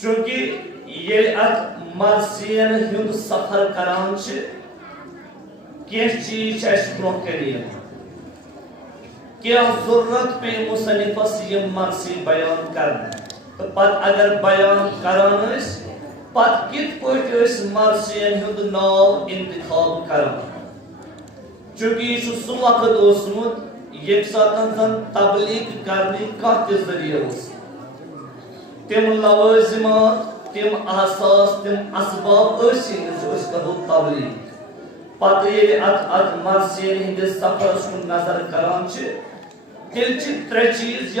चूंकि ये अख मर्सियन हुंद सफर करान कह चीज ब्रो करिए क्या जरूरत पे मुसन्निफस ये मर्सी बयान कर तो पत अगर बयान करान पत कित पट मर्सियन हुंद नाव इंतखाब करान चूंकि यह सह वक्त ओसमुत ये सातन तबलीग करने कह जरिए तिम लवाजिमात तिम अहसास तिम असबाब करो तबलीग पत अत मर्सियन हंदिस सफर नजर करान तेल त्रे चीज